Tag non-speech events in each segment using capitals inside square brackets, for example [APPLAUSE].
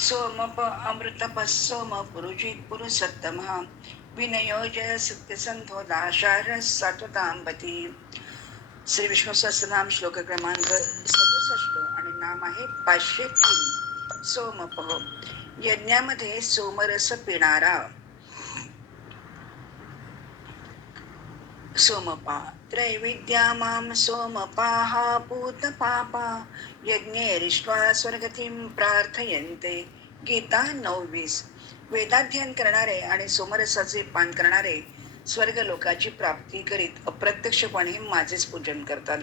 सोमप अमृतप सोम पुरुजित पुरुषोत्तम। विनयोजय सत्यसंधो दाशार सात्वतांबती श्री विष्णू सहस्रनाम श्लोक क्रमांक सदुसष्ट आणि नाम आहे पाचशे तीन। सोमप यज्ञामध्ये सोमरस पिणारा। सोमपा त्रैविद्या मां सोमपाः पूतपापा यज्ञेरिष्ट्वा स्वर्गतीं प्रार्थयन्ते गीता नववीस वेदाध्ययन करणारे आणि सोमरसाचे पान करणारे स्वर्ग लोकाची प्राप्ती करीत अप्रत्यक्षपणे माझेच पूजन करतात.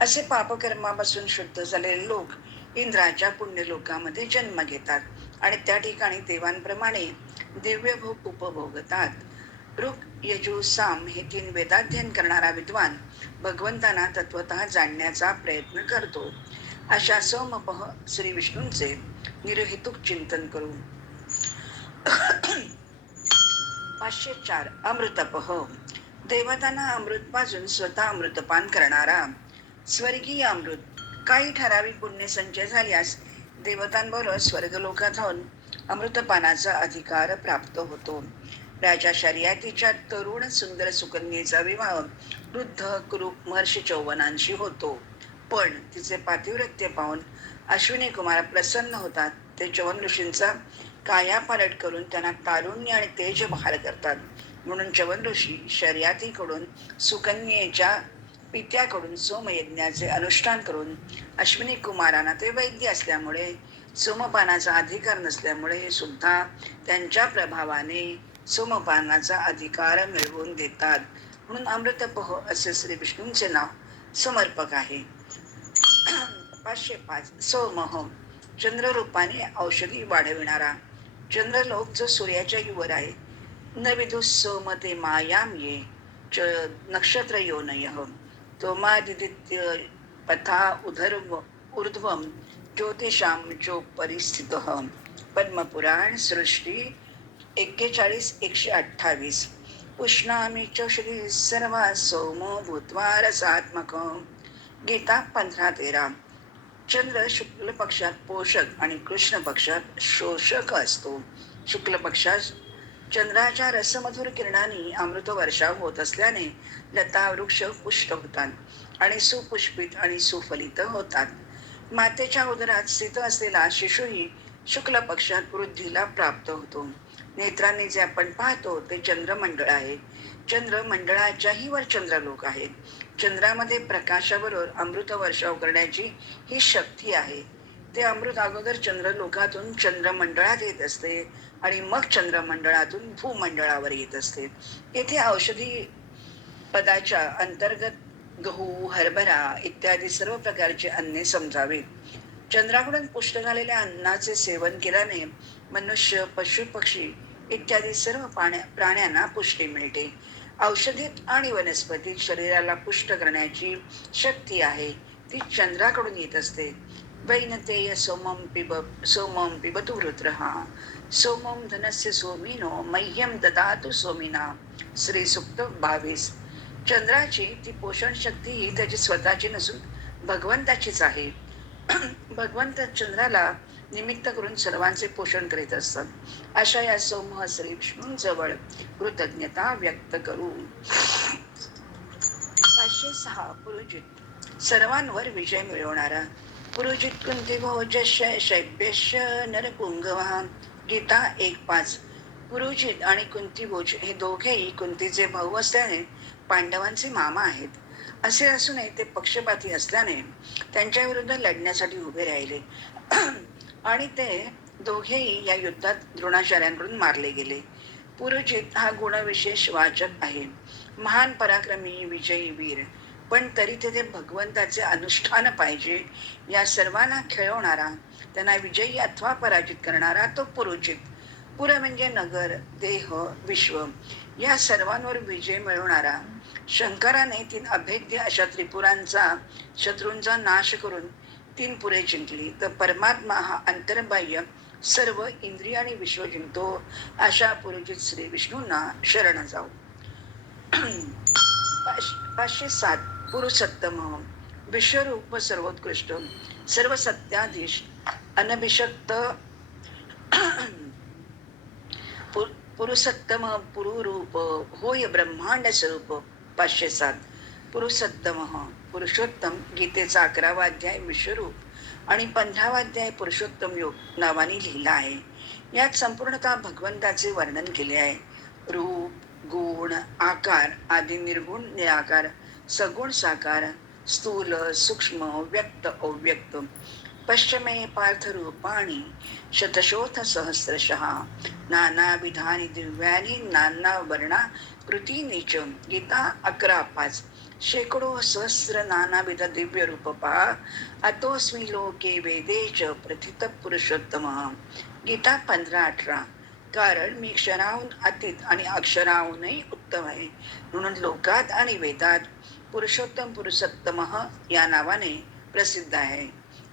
असे पापकर्मापासून शुद्ध झालेले लोक इंद्राच्या पुण्यलोकामध्ये जन्म घेतात आणि त्या ठिकाणी देवांप्रमाणे दिव्य भोग उपभोगतात. ऋक यजू साम हे तीन वेदाध्ययन करणारा विद्वान भगवंतांना तत्वतः जाणण्याचा प्रयत्न करतो. अशा सोमपह श्री विष्णूंचे निरहितुक चिंतन करू. पाचशे चार अमृतपह. देवतांना अमृत पाजून स्वतः अमृतपान करणारा. स्वर्गीय अमृत काही ठराविक पुण्य संचय झाल्यास देवतांबरोबर स्वर्गलोकात जाऊन अमृतपानाचा अधिकार प्राप्त होतो. राजा शर्यातीच्या तरुण सुंदर सुकन्येचा विवाह वृद्ध कुरूप महर्षी चौवनांशी होतो. पण तिचे पातिव्रत्य पाहून अश्विनी कुमार प्रसन्न होतात. ते चवन ऋषींचा कायापालट करून त्यांना तारुण्य आणि तेज बहाल करतात. म्हणून चवन ऋषी शर्यातीकडून सुकन्येच्या पित्याकडून सोमयज्ञाचे अनुष्ठान करून अश्विनी कुमारांना ते वैद्य असल्यामुळे सोमपानाचा अधिकार नसल्यामुळे सुद्धा त्यांच्या प्रभावाने सोमपानाचा अधिकार मिळवून देतात. म्हणून अमृतपह असे श्री विष्णूंचे नाव समर्पक आहे. पाचशे पाच सोमह. चंद्ररूपाने औषधी वाढविणारा. चंद्रलोक जो सूर्याच्या युवर आहे. न सोम ते मायाम ये. च नक्षत्र योनय तोमादिदित्य पथा उधर्व ऊर्ध्वम ज्योतिषाम जो परिस्थित पद्मपुराण सृष्टी एक्केचाळीस एकशे अठ्ठावीस. उष्णामी चौषधी सर्वा सोम भूत्वा रसात्मक. गीता पंधरा तेरा. चंद्र शुक्ल पक्षात पोषक आणि कृष्ण पक्षात शोषक असतो. शुक्ल पक्षात चंद्राच्या रसमधुर किरणांनी अमृत वर्षाव होत असल्याने लता वृक्ष पुष्ट होतात आणि सुपुष्पित आणि सुफलित होतात. मातेच्या उदरात स्थित असलेला शिशुही शुक्ल पक्षात वृद्धीला प्राप्त होतो. नेत्रांनी जे आपण पाहतो ते चंद्रमंडळ आहे. चंद्रमंडळाच्याही वर चंद्रलोक आहे. चंद्रामध्ये प्रकाशाबरोबर अमृत वर्षाव करण्याची ही शक्ती आहे. ते अमृत अगोदर चंद्रलोकातून चंद्रमंडळात येत असते आणि मग चंद्रमंडळातून भूमंडळावर येत असते. येथे औषधी पदाच्या अंतर्गत गहू हरभरा इत्यादी सर्व प्रकारचे अन्ने समजावेत चंद्राकडून पुष्ट झालेल्या अन्नाचे सेवन केल्याने मनुष्य पशु पक्षी इत्यादी सर्व पाण्या प्राण्यांना पुष्टी मिळते. औषधीत आणि वनस्पतीत शरीराला पुष्ट करण्याची शक्ती आहे. ती चंद्राकडून येत असते. वैनतेय सोमम पिब सोमम पिबतु वृत्र सोमम धनस्य सोमिनो मह्यम ददातु सोमिना. श्री सुक्त बावीस. चंद्राची ती पोषण शक्ती ही त्याची स्वतःची नसून भगवंताचीच आहे. [CLEARS THROAT] भगवंत चंद्राला निमित्त करून सर्वांचे पोषण करीत असतात अशा या समूह श्री विष्णूंजवळ कृतज्ञता व्यक्त करू. पाचशे सहा पुरुजित सर्वांवर विजय मिळवणारा. पुरुजित कुंती भोजश शैभ्यश नरपुंगवा. गीता एक पाच. पुरुजित आणि कुंती भोज हे दोघेही कुंतीचे भाऊ असल्याने पांडवांचे मामा आहेत. असे असूनही ते पक्षपाती असल्याने त्यांच्या विरुद्ध लढण्यासाठी उभे राहिले. आणि ते दोघेही या युद्धात द्रोणाचार्यांकडून मारले गेले. पुरुजित हा गुणविशेष वाचक आहे. महान पराक्रमी विजयी वीर. पण तरी तेथे भगवंताचे अनुष्ठान पाहिजे. या सर्वांना खेळवणारा त्यांना विजयी अथवा पराजित करणारा तो पुरुजित पुर म्हणजे नगर देह विश्व. या सर्वांवर विजय मिळवणारा. शंकराने तीन अभेद्य अशा त्रिपुरांचा शत्रूंचा नाश करून तीन पुरे जिंकली. तर परमात्मा हा अंतर्बाह्य सर्व इंद्रिय आणि विश्व जिंकतो अशा पुरोजित श्री विष्णूंना शरण जाऊ. पाचशे सात पुरुषोत्तम विश्वरूप सर्वोत्कृष्ट सर्व सत्याधीश अनभिषक्त पुरुषोत्तम पुरुरूप होय ब्रह्मांड स्वरूप पाचशे सात पुरुषोत्तम. पुरुषोत्तम गीतेचा अकरावा अध्याय विश्वरूप आणि पंधरावा अध्याय पुरुषोत्तम योग नावाने लिहिला आहे. यात संपूर्णतः भगवंताचे वर्णन केले आहे. रूप गुण आकार आदी निर्गुण निराकार सगुण साकार स्थूल सूक्ष्म व्यक्त अव्यक्त पश्चिमे पार्थरूपाणी शतशोथ सहस्रशः नानाविधानी दिव्यानी नाना वर्णा कृतीनी च गीता अकरा पाच शेकडो सहस्र नानाविध दिव्य रूप पहा अतोस्मी लोके वेदे च प्रथित पुरुषोत्तम गीता पंधरा अठरा कारण मी क्षराहून अतीत आणि अक्षराहूनही उत्तम आहे म्हणून लोकात आणि वेदात पुरुषोत्तम पुरुषोत्तम या नावाने प्रसिद्ध आहे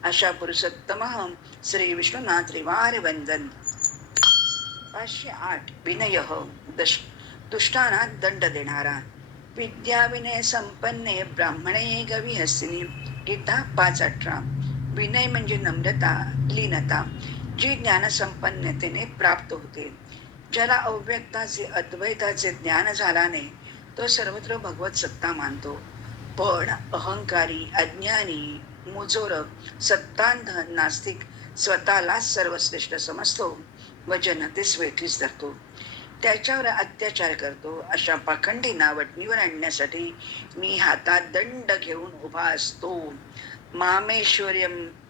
अशा पुरुषोत्तम श्री विष्णुना त्रिवार वंदन पाचशे आठ विनय दश दुष्टांना दंड देणारा विद्याविनय संपन्ने ब्राह्मणे गवी हस्तिनी गीता पाच अठरा. विनय म्हणजे नम्रता लीनता जी ज्ञानसंपन्नतेने प्राप्त होते. ज्याला अव्यक्ताचे अद्वैताचे ज्ञान झाल्याने तो सर्वत्र भगवत सत्ता मानतो. पण अहंकारी अज्ञानी मुजोर सत्तांध नास्तिक स्वतःला सर्वश्रेष्ठ समजतो व जनतेस वेठीस धरतो. त्याच्यावर अत्याचार करतो. अशा पाखंडींना वटणीवर आणण्यासाठी मी हातात दंड घेऊन उभा असतो. मामेश्वर्य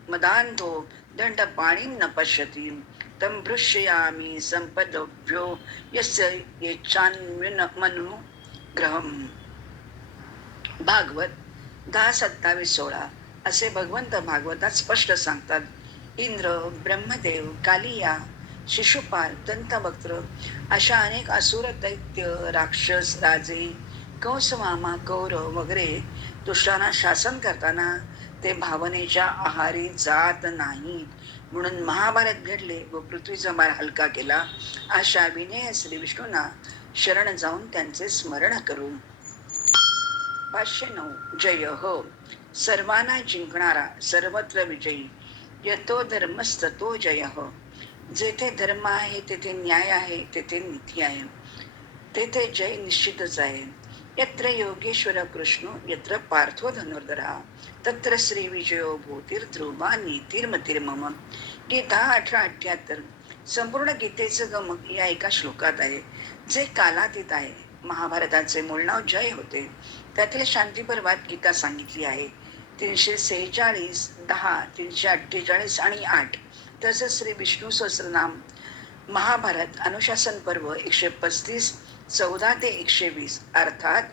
मदांतो दंड पाणी न पश्यती. तम भृश्यामी संपदव्यो यस्य येच्छान्विन मनु ग्रहम भागवत दहा सत्तावीस सोळा. असे भगवंत भागवतात स्पष्ट सांगतात. इंद्र ब्रह्मदेव कालिया शिशुपाल दंतभक्त्र अशा अनेक असुर दैत्य राक्षस राजे कंसमामा कौरव वगैरे दुष्टांना शासन करताना ते भावनेच्या आहारी जात नाहीत म्हणून महाभारत घडले व पृथ्वीचा मार हलका केला. अशा विनय श्री विष्णूंना शरण जाऊन त्यांचे स्मरण करू. पाचशे नऊ. जय हो. सर्वांना जिंकणारा सर्वत्र विजयी. यतो धर्मस्ततो जय हो. जेथे धर्म आहे तेथे न्याय आहे तेथे नीती आहे. तेथे जय निश्चितच आहे. यत्र योगेश्वर कृष्ण यत्र पार्थो धनुर्धरा तत्र श्री विजयो भूतीर ध्रुवा नीतिर्मतिर्मम. गीता अठरा अठ्याहत्तर. संपूर्ण गीतेचं गमक या एका श्लोकात आहे. जे कालातीत आहे. महाभारताचे मूळ नाव जय होते. त्यातील शांती पर्वात गीता सांगितली आहे. तीनशे सेहेचाळीस दहा तीनशे अठ्ठेचाळीस आणि आठ. तसंच श्री विष्णू सहस्रनाम महाभारत अनुशासन पर्व एकशे पस्तीस चौदा ते एकशे वीस अर्थात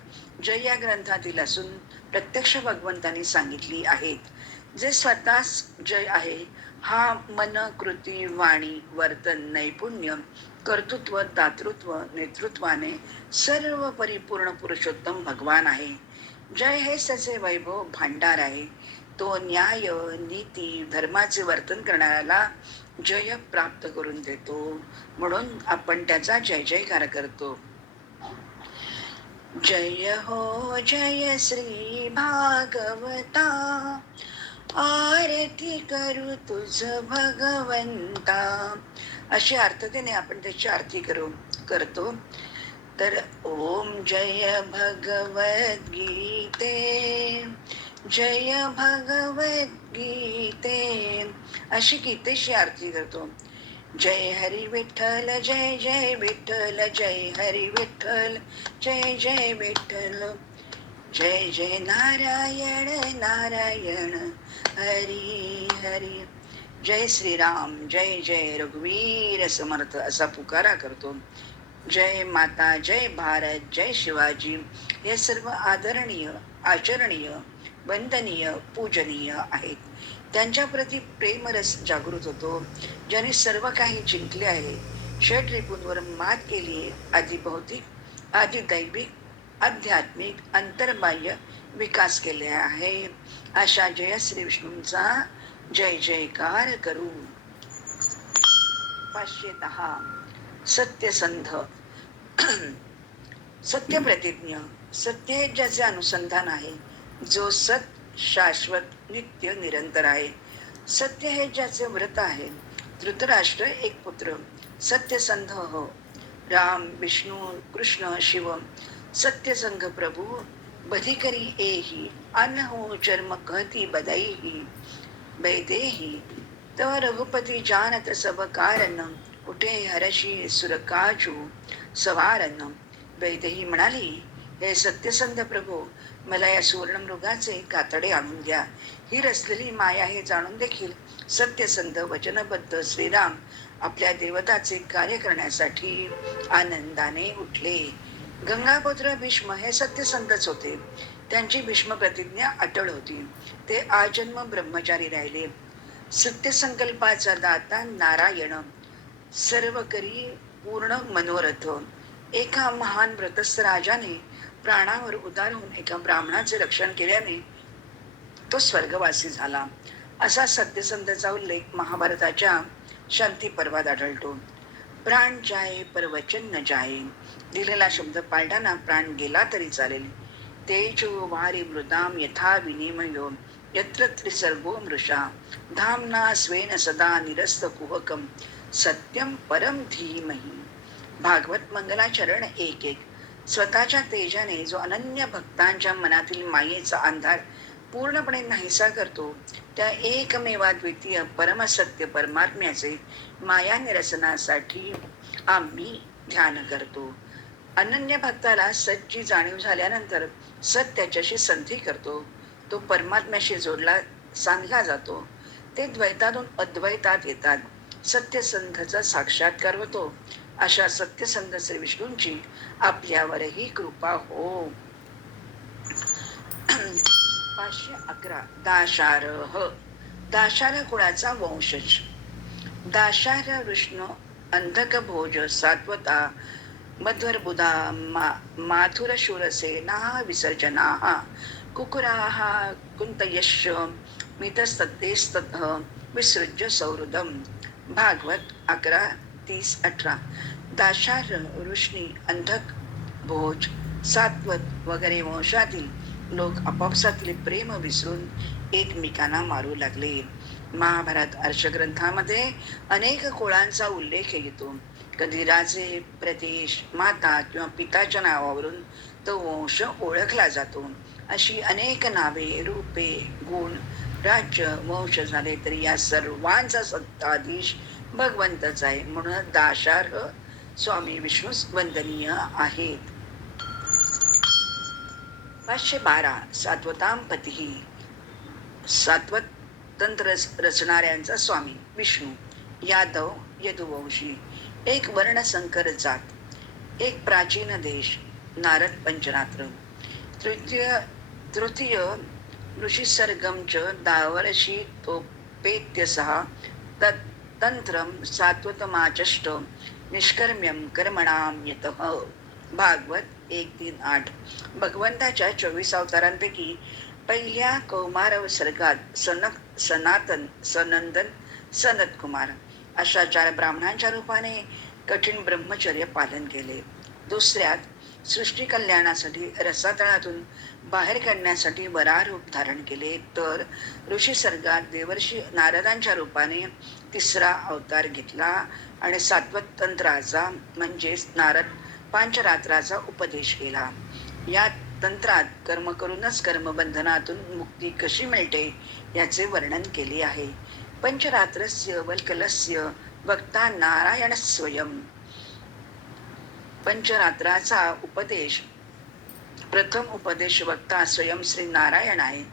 जय या ग्रंथातील असून प्रत्यक्ष भगवंतांनी सांगितली आहेत. जे स्वतःच जय आहे हा मन कृती वाणी वर्तन नैपुण्य कर्तृत्व दातृत्व नेतृत्वाने सर्व परिपूर्ण पुरुषोत्तम भगवान आहे. जय हे त्याचे वैभव भांडार आहे. तो न्याय नीती धर्माचे वर्तन करणाऱ्याला जय प्राप्त करून देतो. म्हणून आपण त्याचा जय जयकार करतो. जय हो जय श्री भागवता. आरती करू तुझ भगवंता. अशी अर्थतेने आपण त्याची आरती करू करतो. तर ओम जय भगवत गीते जय भगवत गीते अशी गीतेशी आरती करतो. जय हरी विठ्ठल जय जय विठ्ठल जय हरी विठ्ठल जय जय विठ्ठल. जय जय नारायण नारायण हरी हरी. जय श्रीराम जय जय रघुवीर समर्थ असा पुकारा करतो. जय माता जय भारत जय शिवाजी. हे सर्व आदरणीय आचरणीय वंदनीय पूजनीय आहेत. त्यांच्याप्रती प्रेमरस जागृत होतो. ज्याने सर्व काही जिंकले आहे. षट रिपूंवर मात केली आहे. आधी भौतिक आधी दैविक आध्यात्मिक अंतर्बाह्य विकास केले आहे. अशा जय श्री विष्णूंचा जय जयकार करू. पाचशे दहा सत्यसंध सत्य प्रतिज्ञ सत्य हे ज्याचे अनुसंधान आहे जो सत शाश्वत नित्य निरंतर आहे. सत्य हे ज्याचे व्रत आहे. धृतराष्ट्र एक पुत्र. सत्यसंध हो. राम विष्णू कृष्ण शिव. सत्यसंघ प्रभू. बधिकरी एही. अन्न हो चर्म कहती बदईही बैदेही तव रघुपती जानत सब कारण. कुठे हरशी सुरकाजू. सवारन. वैदेही म्हणाली हे सत्यसंध प्रभू मला या सुवर्णमृगाचे कातडे आणून द्या. ही रचलेली माया हे जाणून देखील सत्यसंध वचनबद्ध श्रीराम आपल्या देवताचे कार्य करण्यासाठी आनंदाने उठले. गंगापुत्र भीष्म हे सत्यसंधच होते. त्यांची भीष्म प्रतिज्ञा अटळ होती. ते आजन्म ब्रह्मचारी राहिले. सत्यसंकल्पाचा दाता नारायण. सर्व करी पूर्ण मनोरथ. एका महान व्रतस्थ राजाने प्राणावर उदार होऊन एका ब्राह्मणाचे रक्षण केल्याने तो स्वर्गवासी झाला. असा सत्यसंधचा उल्लेख महाभारताच्या शांती पर्वात आढळतो. प्राण जाये परवचन न जाये. दिलेला शब्द पाळताना प्राण गेला तरी चालेल. तेजो वारी मृदाम यथा विनिमयो यत्र त्रिसर्गो मृषा. धामना स्वेन सदा निरस्त कुहकम सत्यम परम धीमही. भागवत मंगलाचरण एक एक. स्वतःच्या तेजाने जो अनन्य भक्तांच्या मनातील मायेचा अंधार पूर्णपणे नाहीसा करतो त्या एकमेवा द्वितीय परमसत्य परमात्म्याचे माया निरसनासाठी आम्ही ध्यान करतो. अनन्य भक्ताला सच्ची जाणीव झाल्यानंतर सत त्याच्याशी संधी करतो. तो परमात्म्याशी जोडला सांधला जातो. ते द्वैतातून अद्वैतात येतात. सत्यसंधचा साक्षात्कार होतो. अशा सत्यसंध श्री विष्णूंची आपल्यावरही कृपा हो. पाचशे अकरा. दाशारह. दाशार कुळाचा वंशज. दाशार विष्णू अंधक भोज सात्वता मध्वरबुधा मा माथुर शूरसेना विसर्जना कुकुराः कुन्तयश्च मितस्ततेस्तत विसृज्य सौहृदं भागवत अकरा. तीस अठरा. दाशार वृष्णी अंधक भोज सात्वत वगैरे वंशातील लोक आपापसातले प्रेम विसरून एकमेकांना मारू लागले. महाभारत अर्शग्रंथामध्ये अनेक कुळांचा उल्लेख येतो. कधी राजे प्रदेश माता किंवा पिताच्या नावावरून तो वंश ओळखला जातो. अशी अनेक नावे रूपे गुण राज्य वंश झाले तरी या सर्वांचा सत्ताधीश भगवंतच आहे. म्हणून दाशार्ह स्वामी विष्णू वंदनीय आहेत. पाचशे बारा सात्वताम पती सात्वत तंत्र रचणाऱ्यांचा स्वामी विष्णू यादव यदुवंशी. एक वर्णसंकर जात एक प्राचीन देश नारद पंचरात्र तृतीय तृतीय ऋषिसर्गम च दावर्षी तोपेत्य सहा तत् तंत्रम सात्वतमाचष्ट निष्कर्म्यम कर्मणाम यत। भागवत एक तीन आठ। भगवंताच्या चोवीस अवतारांपैकी पहिल्या कौमारव सर्गात सनक सनातन सनंदन सनत कुमार अशा चार ब्राह्मणांच्या रूपाने कठीण ब्रह्मचर्य पालन केले. दुसऱ्यात सृष्टी कल्याणासाठी रसातळातून बाहेर काढण्यासाठी वरारूप धारण केले तर ऋषी सर्गात देवर्षी नारदांच्या रूपाने तिसरा अवतार घेतला आणि सात्वत तंत्राचा म्हणजेच नारद पांचरात्राचा उपदेश केला. या तंत्रात कर्म करूनच कर्मबंधनातून मुक्ती कशी मिळते याचे वर्णन केले आहे. पंचरात्रस्य वल्कलस्य वक्ता नारायण स्वयं पंचरात्राचा उपदेश. प्रथम उपदेश वक्ता स्वयं श्री नारायण आहे.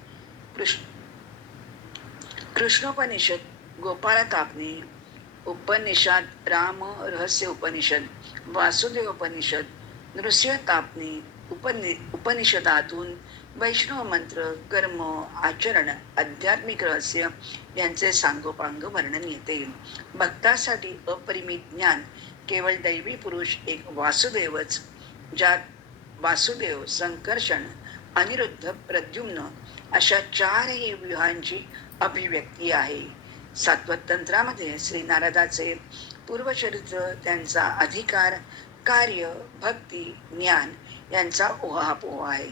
कृष्णोपनिषद गोपाळ तापणी उपनिषद राम रहस्य उपनिषद वासुदेव उपनिषद नृसिंह तापणी उपनि उपनिषदातून वैष्णव मंत्र कर्म आचरण आध्यात्मिक रहस्य यांचे सांगोपांग वर्णन येते. भक्तासाठी अपरिमित ज्ञान केवळ दैवी पुरुष एक वासुदेवच ज्यात वासुदेव संकर्षण अनिरुद्ध प्रद्युम्न अशा चारही व्यूहांची अभिव्यक्ती आहे. सात्वत तंत्रामध्ये श्री नारदाचे पूर्वचरित्र त्यांचा अधिकार कार्य भक्ती ज्ञान यांचा ओहापोह आहे.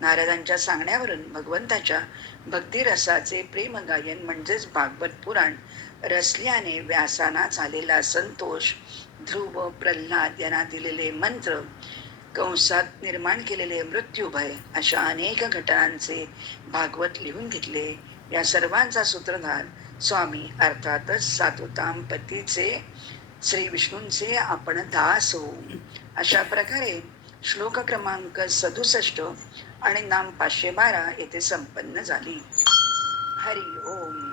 नारदांच्या सांगण्यावरून भगवंताच्या भक्तिरसाचे प्रेमगायन म्हणजेच भागवत पुराण रसल्याने व्यासाना झालेला संतोष ध्रुव प्रल्हाद यांना दिलेले मंत्र कंसात निर्माण केलेले मृत्यूभय अशा अनेक घटनांचे भागवत लिहून घेतले. या सर्वांचा सूत्रधार स्वामी अर्थातच सातुताम पतीचे श्री विष्णूंचे आपण दास होऊ. अशा प्रकारे श्लोक क्रमांक सदुसष्ट आणि नाम पाचशे बारा येथे संपन्न झाली. हरि ओम.